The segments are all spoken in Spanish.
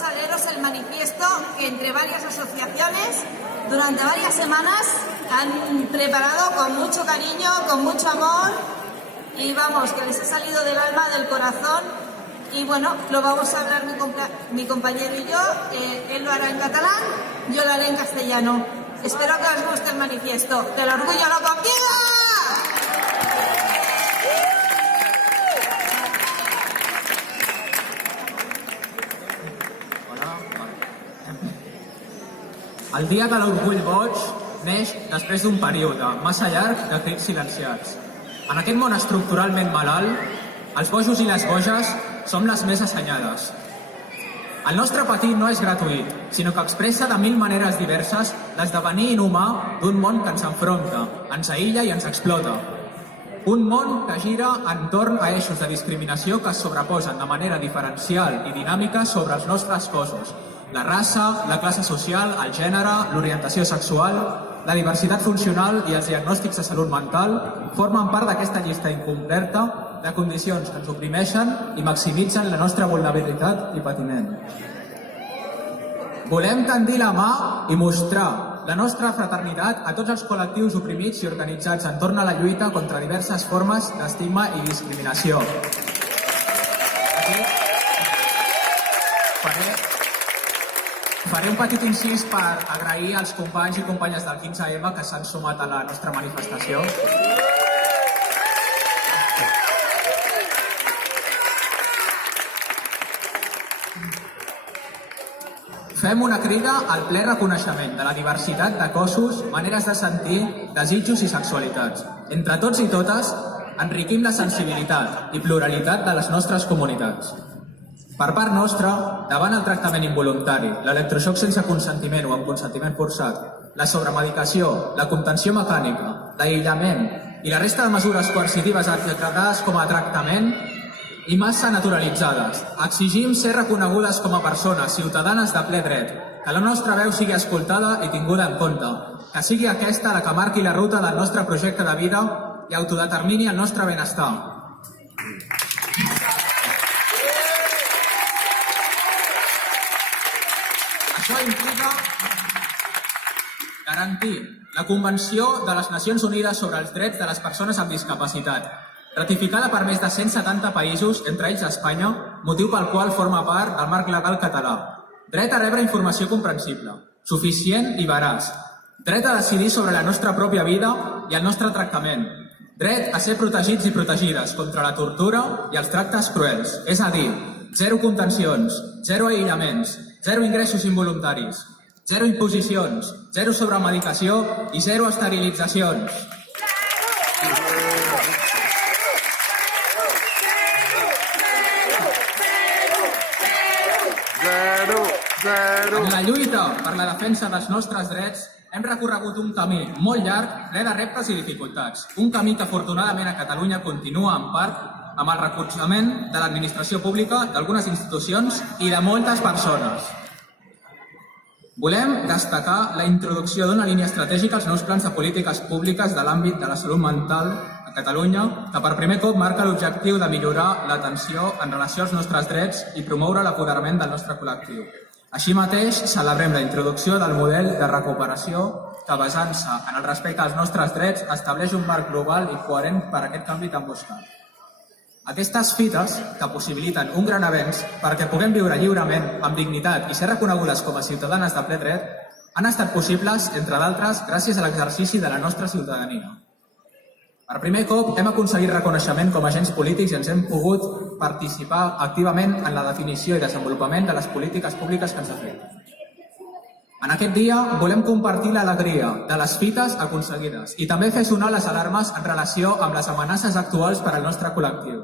vamos a leeros el manifiesto que entre varias asociaciones durante varias semanas han preparado con mucho cariño, con mucho amor y vamos, que les ha salido del alma, del corazón. Y bueno, lo vamos a hablar mi compañero y yo. Él lo hará en catalán, yo lo haré en castellano. Espero que os guste el manifiesto. ¡Que el orgullo lo conviva! El Dia de l'Orgull Boig neix després d'un període massa llarg de crits silenciats. En aquest món estructuralment malalt, els bojos i les boges som les més assenyades. El nostre patir no és gratuït, sinó que expressa de mil maneres diverses l'esdevenir inhumà d'un món que ens enfronta, ens aïlla i ens explota. Un món que gira entorn a eixos de discriminació que es sobreposen de manera diferencial i dinàmica sobre els nostres cossos. La raça, la classe social, el gènere, l'orientació sexual, la diversitat funcional i els diagnòstics de salut mental formen part d'aquesta llista incompleta de condicions que ens oprimeixen i maximitzen la nostra vulnerabilitat i patiment. Volem tendir la mà i mostrar la nostra fraternitat a tots els col·lectius oprimits i organitzats entorn a la lluita contra diverses formes d'estigma i discriminació. Faré un petit incís per agrair als companys i companyes del 15M que s'han sumat a la nostra manifestació. Fem una crida al ple reconeixement de la diversitat de cossos, maneres de sentir, desitjos i sexualitats. Entre tots i totes, enriquim la sensibilitat i pluralitat de les nostres comunitats. Per part nostra, davant el tractament involuntari, l'electroxoc sense consentiment o amb consentiment forçat, la sobremedicació, la contenció mecànica, l'aïllament i la resta de mesures coercitives decretades com a tractament i massa naturalitzades, exigim ser reconegudes com a persones ciutadanes de ple dret, que la nostra veu sigui escoltada i tinguda en compte, que sigui aquesta la que marqui la ruta del nostre projecte de vida i autodetermini el nostre benestar. Això implica garantir la Convenció de les Nacions Unides sobre els drets de les persones amb discapacitat, ratificada per més de 170 països, entre ells Espanya, motiu pel qual forma part del marc legal català. Dret a rebre informació comprensible, suficient i veraç. Dret a decidir sobre la nostra pròpia vida i el nostre tractament. Dret a ser protegits i protegides contra la tortura i els tractes cruels, és a dir, zero contencions, zero aïllaments, zero ingressos involuntaris, zero imposicions, zero sobremedicació i zero esterilitzacions. En la lluita per la defensa dels nostres drets hem recorregut un camí molt llarg, ple de reptes i dificultats. Un camí que afortunadament a Catalunya continua en part amb el recolzament de l'administració pública, d'algunes institucions i de moltes persones. Volem destacar la introducció d'una línia estratègica als nous plans de polítiques públiques de l'àmbit de la salut mental a Catalunya, que per primer cop marca l'objectiu de millorar l'atenció en relació als nostres drets i promoure l'apoderament del nostre col·lectiu. Així mateix, celebrem la introducció del model de recuperació que, basant-se en el respecte als nostres drets, estableix un marc global i coherent per a aquest canvi tan buscat. Aquestes fites, que possibiliten un gran avenç perquè puguem viure lliurement, amb dignitat i ser reconegudes com a ciutadanes de ple dret, han estat possibles, entre d'altres, gràcies a l'exercici de la nostra ciutadania. Per primer cop hem aconseguit reconeixement com a agents polítics i ens hem pogut participar activament en la definició i desenvolupament de les polítiques públiques que ens afecten. En aquest dia volem compartir l'alegria de les fites aconseguides i també fer sonar les alarmes en relació amb les amenaces actuals per al nostre col·lectiu.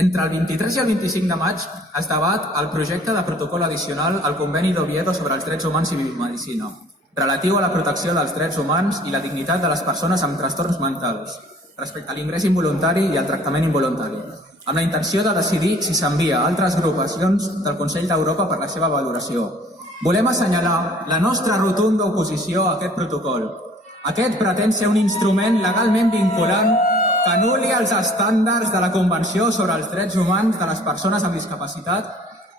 Entre el 23 i el 25 de maig es debat el projecte de protocol addicional al Conveni d'Oviedo sobre els drets humans i biomedicina, relatiu a la protecció dels drets humans i la dignitat de les persones amb trastorns mentals, respecte a l'ingrés involuntari i al tractament involuntari, amb la intenció de decidir si s'envia a altres agrupacions del Consell d'Europa per la seva valoració. Volem assenyalar la nostra rotunda oposició a aquest protocol. Aquest pretén ser un instrument legalment vinculant que anul·li els estàndards de la Convenció sobre els drets humans de les persones amb discapacitat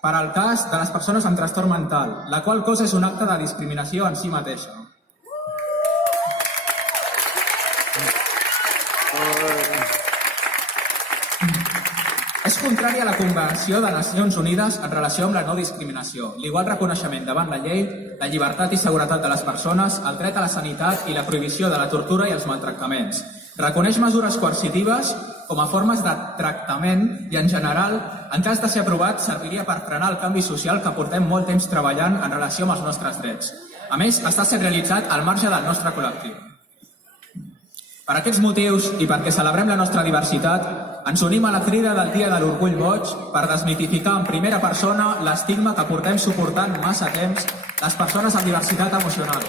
per al cas de les persones amb trastorn mental, la qual cosa és un acte de discriminació en si mateixa. És contrari a la Convenció de Nacions Unides en relació amb la no discriminació, l'igual reconeixement davant la llei, la llibertat i seguretat de les persones, el dret a la sanitat i la prohibició de la tortura i els maltractaments. Reconeix mesures coercitives com a formes de tractament i, en general, en cas de ser aprovat, serviria per frenar el canvi social que portem molt temps treballant en relació amb els nostres drets. A més, està sent realitzat al marge del nostre col·lectiu. Per aquests motius i perquè celebrem la nostra diversitat, ens unim a la crida del Dia de l'Orgull Boig per desmitificar en primera persona l'estigma que portem suportant massa temps les persones amb diversitat emocional.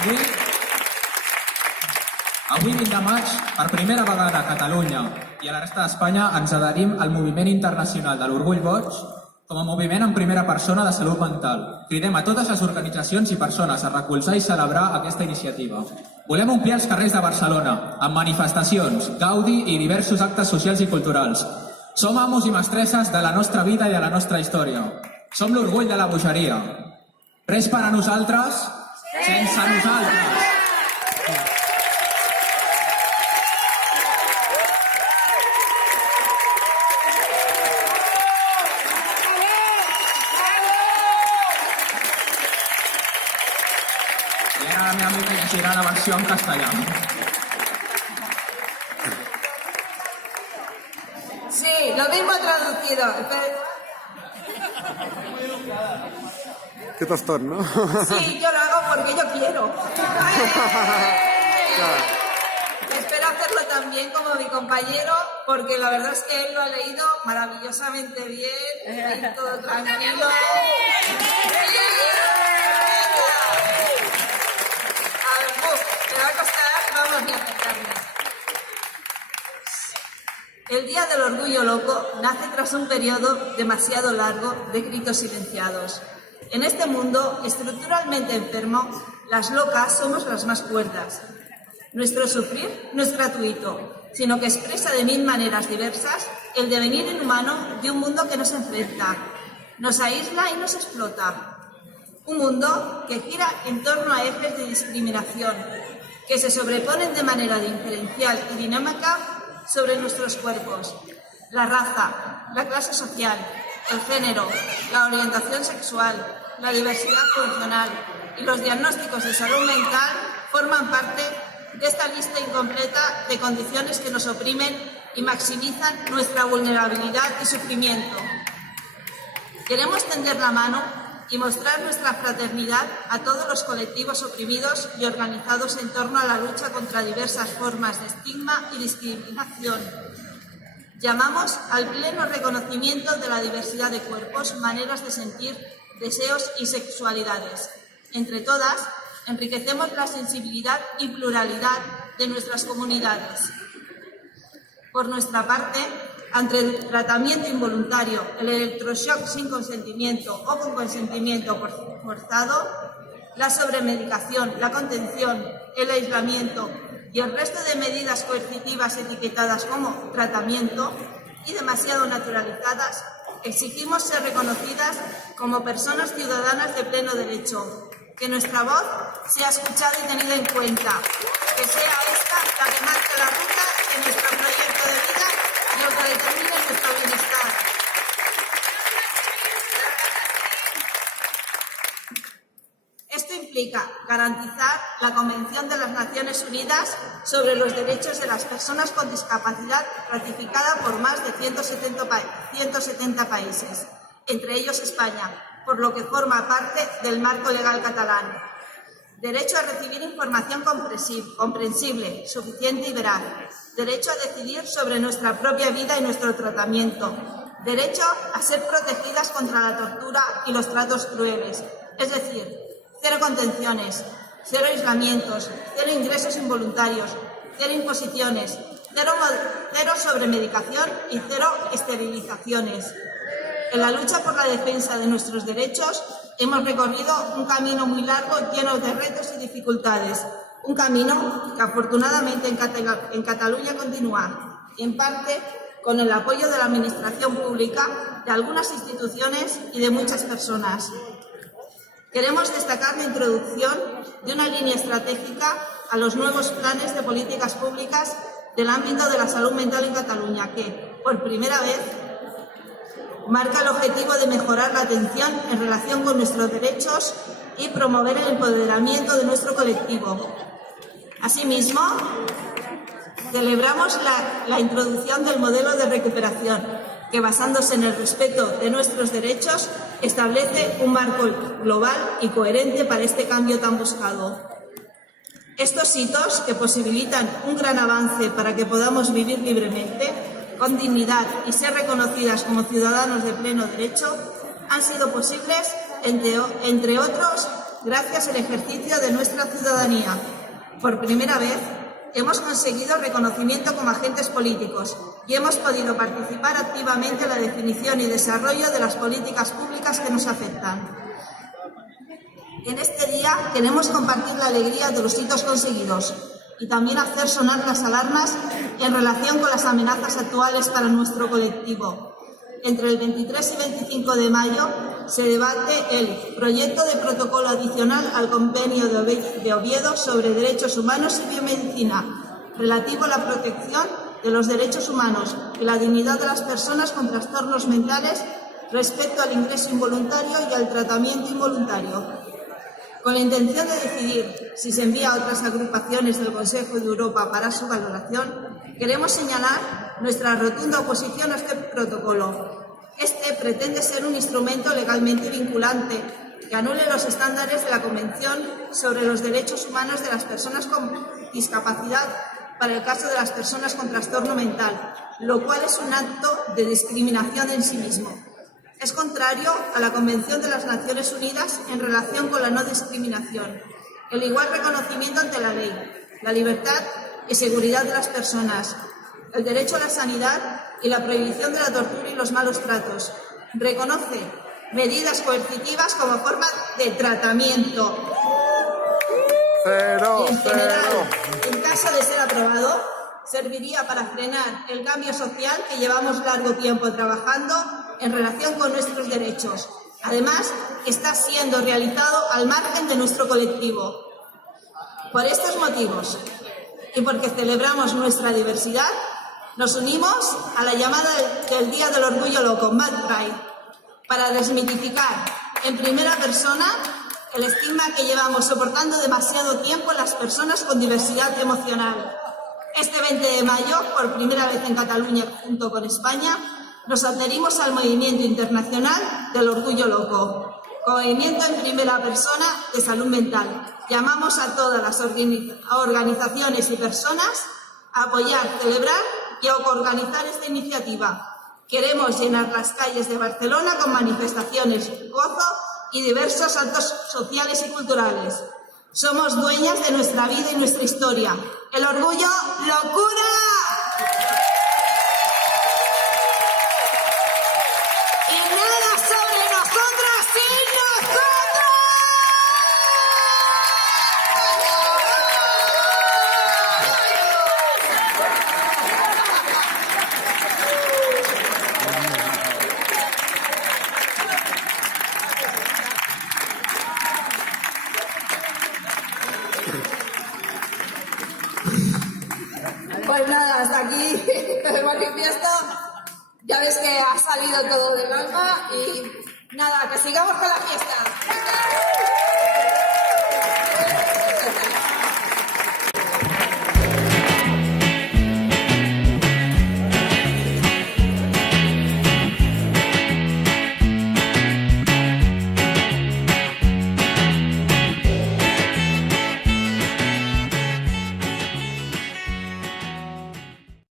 Avui, 20 de maig, per primera vegada a Catalunya i a la resta d'Espanya, ens adherim al Moviment Internacional de l'Orgull Boig com a moviment en primera persona de salut mental. Cridem a totes les organitzacions i persones a recolzar i celebrar aquesta iniciativa. Volem omplir els carrers de Barcelona amb manifestacions, gaudi i diversos actes socials i culturals. Som amos i mestresses de la nostra vida i de la nostra història. Som l'orgull de la bogeria. Res per a nosaltres, sense nosaltres. Llegirà la versió en castellà. Sí, lo mismo traducido. Qué tostón, ¿no? Sí, yo lo hago porque yo quiero. Espero hacerlo también como mi compañero, porque la verdad es que él lo ha leído maravillosamente bien, todo tranquilo. Me va a costar, vamos a aceptarlo. El Día del Orgullo Loco nace tras un periodo demasiado largo de gritos silenciados. En este mundo estructuralmente enfermo, las locas somos las más cuerdas. Nuestro sufrir no es gratuito, sino que expresa de 1000 maneras diversas el devenir inhumano de un mundo que nos enfrenta, nos aísla y nos explota. Un mundo que gira en torno a ejes de discriminación, que se sobreponen de manera diferencial y dinámica sobre nuestros cuerpos. La raza, la clase social, el género, la orientación sexual, la diversidad funcional y los diagnósticos de salud mental forman parte de esta lista incompleta de condiciones que nos oprimen y maximizan nuestra vulnerabilidad y sufrimiento. Queremos tender la mano y mostrar nuestra fraternidad a todos los colectivos oprimidos y organizados en torno a la lucha contra diversas formas de estigma y discriminación. Llamamos al pleno reconocimiento de la diversidad de cuerpos, maneras de sentir, deseos y sexualidades. Entre todas, enriquecemos la sensibilidad y pluralidad de nuestras comunidades. Por nuestra parte, ante el tratamiento involuntario, el electroshock sin consentimiento o con consentimiento forzado, la sobremedicación, la contención, el aislamiento y el resto de medidas coercitivas etiquetadas como tratamiento y demasiado naturalizadas, exigimos ser reconocidas como personas ciudadanas de pleno derecho, que nuestra voz sea escuchada y tenida en cuenta, que sea esta la que marque la ruta de nuestro proyecto de vida y lo que determine nuestro bienestar. Esto implica garantizar la Convención de las Naciones Unidas sobre los Derechos de las Personas con Discapacidad, ratificada por más de 170 países, entre ellos España, por lo que forma parte del marco legal catalán. Derecho a recibir información comprensible, suficiente y veraz. Derecho a decidir sobre nuestra propia vida y nuestro tratamiento. Derecho a ser protegidas contra la tortura y los tratos crueles. Es decir, cero contenciones, cero aislamientos, cero ingresos involuntarios, cero imposiciones, cero sobremedicación y cero esterilizaciones. En la lucha por la defensa de nuestros derechos hemos recorrido un camino muy largo lleno de retos y dificultades, Un camino que afortunadamente en Cataluña continúa, en parte con el apoyo de la Administración pública, de algunas instituciones y de muchas personas. Queremos destacar la introducción de una línea estratégica a los nuevos planes de políticas públicas del ámbito de la salud mental en Cataluña, que, por primera vez, marca el objetivo de mejorar la atención en relación con nuestros derechos y promover el empoderamiento de nuestro colectivo. Asimismo, celebramos la introducción del modelo de recuperación, que, basándose en el respeto de nuestros derechos, establece un marco global y coherente para este cambio tan buscado. Estos hitos, que posibilitan un gran avance para que podamos vivir libremente, con dignidad y ser reconocidas como ciudadanos de pleno derecho, han sido posibles, entre otros, gracias al ejercicio de nuestra ciudadanía. Por primera vez, hemos conseguido reconocimiento como agentes políticos y hemos podido participar activamente en la definición y desarrollo de las políticas públicas que nos afectan. En este día queremos compartir la alegría de los hitos conseguidos y también hacer sonar las alarmas en relación con las amenazas actuales para nuestro colectivo. Entre el 23 y 25 de mayo se debate el proyecto de protocolo adicional al Convenio de Oviedo sobre Derechos Humanos y Biomedicina, relativo a la protección de los derechos humanos y la dignidad de las personas con trastornos mentales respecto al ingreso involuntario y al tratamiento involuntario. Con la intención de decidir si se envía a otras agrupaciones del Consejo de Europa para su valoración, queremos señalar nuestra rotunda oposición a este protocolo. Este pretende ser un instrumento legalmente vinculante que anule los estándares de la Convención sobre los Derechos Humanos de las Personas con Discapacidad para el caso de las personas con trastorno mental, lo cual es un acto de discriminación en sí mismo. Es contrario a la Convención de las Naciones Unidas en relación con la no discriminación, el igual reconocimiento ante la ley, la libertad y seguridad de las personas, el derecho a la sanidad y la prohibición de la tortura y los malos tratos. Reconoce medidas coercitivas como forma de tratamiento. Y en general, en caso de ser aprobado, serviría para frenar el cambio social que llevamos largo tiempo trabajando en relación con nuestros derechos. Además, está siendo realizado al margen de nuestro colectivo. Por estos motivos, y porque celebramos nuestra diversidad, nos unimos a la llamada del Día del Orgullo Loco, Mad Pride, para desmitificar en primera persona el estigma que llevamos soportando demasiado tiempo las personas con diversidad emocional. Este 20 de mayo, por primera vez en Cataluña junto con España, nos adherimos al movimiento internacional del Orgullo Loco, movimiento en primera persona de salud mental. Llamamos a todas las organizaciones y personas a apoyar, celebrar y a organizar esta iniciativa. Queremos llenar las calles de Barcelona con manifestaciones, gozo y diversos actos sociales y culturales. Somos dueñas de nuestra vida y nuestra historia. El orgullo, locura. Y nada sobre nosotras sin nosotros. Pues nada, hasta aquí el manifiesto. Ya ves que ha salido todo del alma y nada, que sigamos con la fiesta.